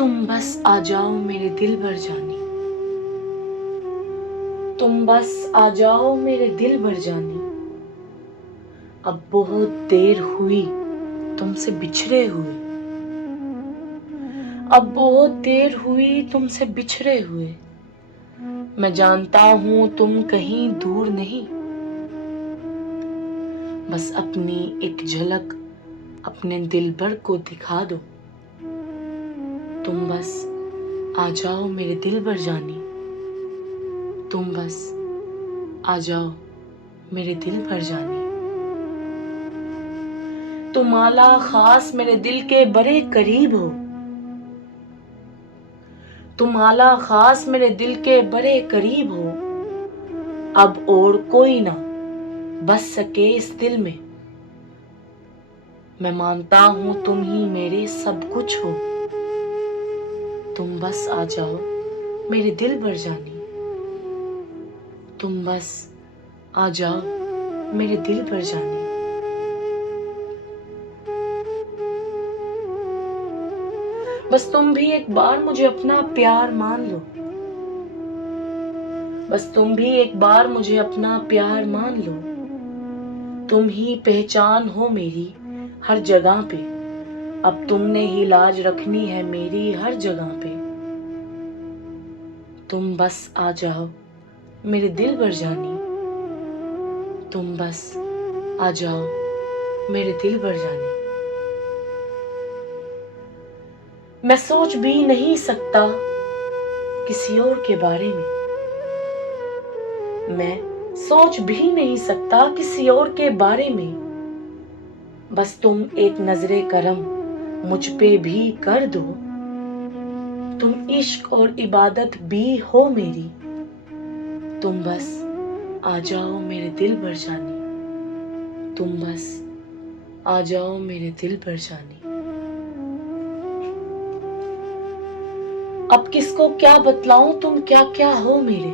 तुम बस आ जाओ मेरे दिल भर जानी, तुम बस आ जाओ मेरे दिल भर जानी। अब बहुत देर हुई तुमसे बिछड़े हुए, अब बहुत देर हुई तुमसे बिछड़े हुए। मैं जानता हूं तुम कहीं दूर नहीं, बस अपनी एक झलक अपने दिलबर को दिखा दो। तुम बस आ जाओ मेरे दिल भर जानी, तुम बस आ जाओ मेरे दिल भर जानी। तुम आला खास मेरे दिल के बड़े करीब हो, तुम आला खास मेरे दिल के बड़े करीब हो। अब और कोई ना बस सके इस दिल में, मैं मानता हूं तुम ही मेरे सब कुछ हो। तुम बस आ जाओ मेरे दिल भर जानी, तुम बस आ जाओ मेरे दिल भर जानी। बस तुम भी एक बार मुझे अपना प्यार मान लो, बस तुम भी एक बार मुझे अपना प्यार मान लो। तुम ही पहचान हो मेरी हर जगह पे, अब तुमने ही लाज रखनी है मेरी हर जगह पे। तुम बस आ जाओ मेरे दिल भर जानी, तुम बस आ जाओ मेरे दिल भर जानी। मैं सोच भी नहीं सकता किसी और के बारे में, मैं सोच भी नहीं सकता किसी और के बारे में। बस तुम एक नजरे करम मुझ पे भी कर दो, तुम इश्क और इबादत भी हो मेरी। तुम बस आ जाओ मेरे दिल भर जानी, तुम बस आ जाओ मेरे दिल भर जानी। अब किसको क्या बतलाऊं तुम क्या क्या हो मेरे,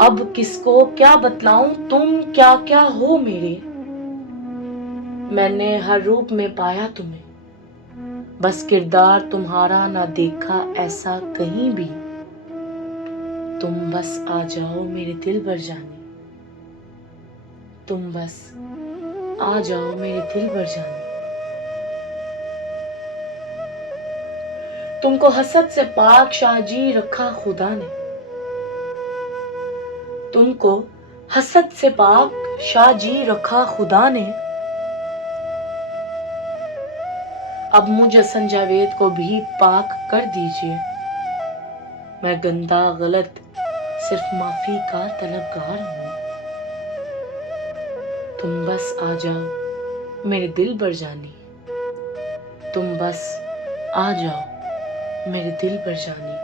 अब किसको क्या बतलाऊं तुम क्या क्या हो मेरे। मैंने हर रूप में पाया तुम्हें, बस किरदार तुम्हारा ना देखा ऐसा कहीं भी। तुम बस आ जाओ मेरे दिल भर जानी, तुम बस आ जाओ मेरे दिल भर जानी। तुमको हसद से पाक शाहजी रखा खुदा ने, तुमको हसद से पाक शाहजी रखा खुदा ने। अब मुझे हसन जावेद को भी पाक कर दीजिए, मैं गंदा गलत सिर्फ माफी का तलबगार हूं। तुम बस आ जाओ मेरे दिल भर जानी, तुम बस आ जाओ मेरे दिल भर जानी।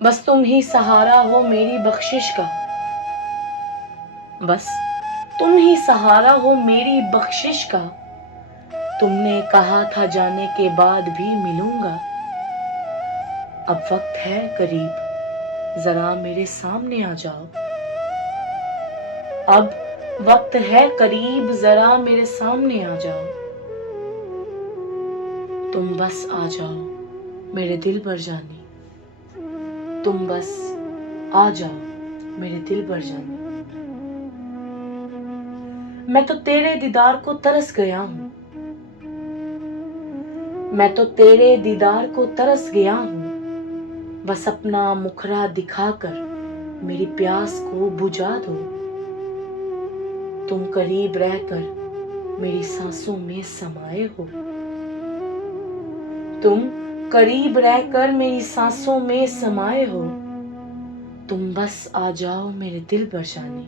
बस तुम ही सहारा हो मेरी बख्शिश का, बस तुम ही सहारा हो मेरी बख्शिश का। तुमने कहा था जाने के बाद भी मिलूंगा, अब वक्त है करीब जरा मेरे सामने आ जाओ। अब वक्त है करीब जरा मेरे सामने आ जाओ। तुम बस आ जाओ मेरे दिल भर जानी, तुम बस आ जाओ मेरे दिल भर जानी। मैं तो तेरे दीदार को तरस गया हूं, मैं तो तेरे दीदार को तरस गया हूं। बस अपना मुखरा दिखाकर मेरी प्यास को बुझा दो। तुम करीब रहकर मेरी सांसों में समाये हो, तुम करीब रहकर मेरी सांसों में समाये हो। तुम बस आ जाओ मेरे दिल भर जानी,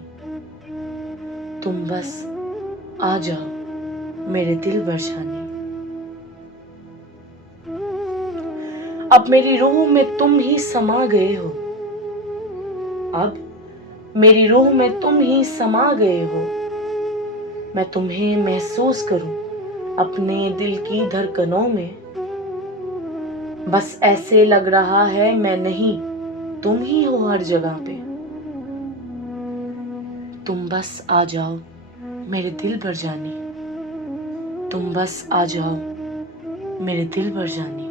तुम बस आ जाओ मेरे दिल भर जानी। अब मेरी रूह में तुम ही समा गए हो, अब मेरी रूह में तुम ही समा गए हो। मैं तुम्हें महसूस करूं अपने दिल की धड़कनों में, बस ऐसे लग रहा है मैं नहीं तुम ही हो हर जगह पे। तुम बस आ जाओ मेरे दिल भर जानी, तुम बस आ जाओ मेरे दिल भर जानी।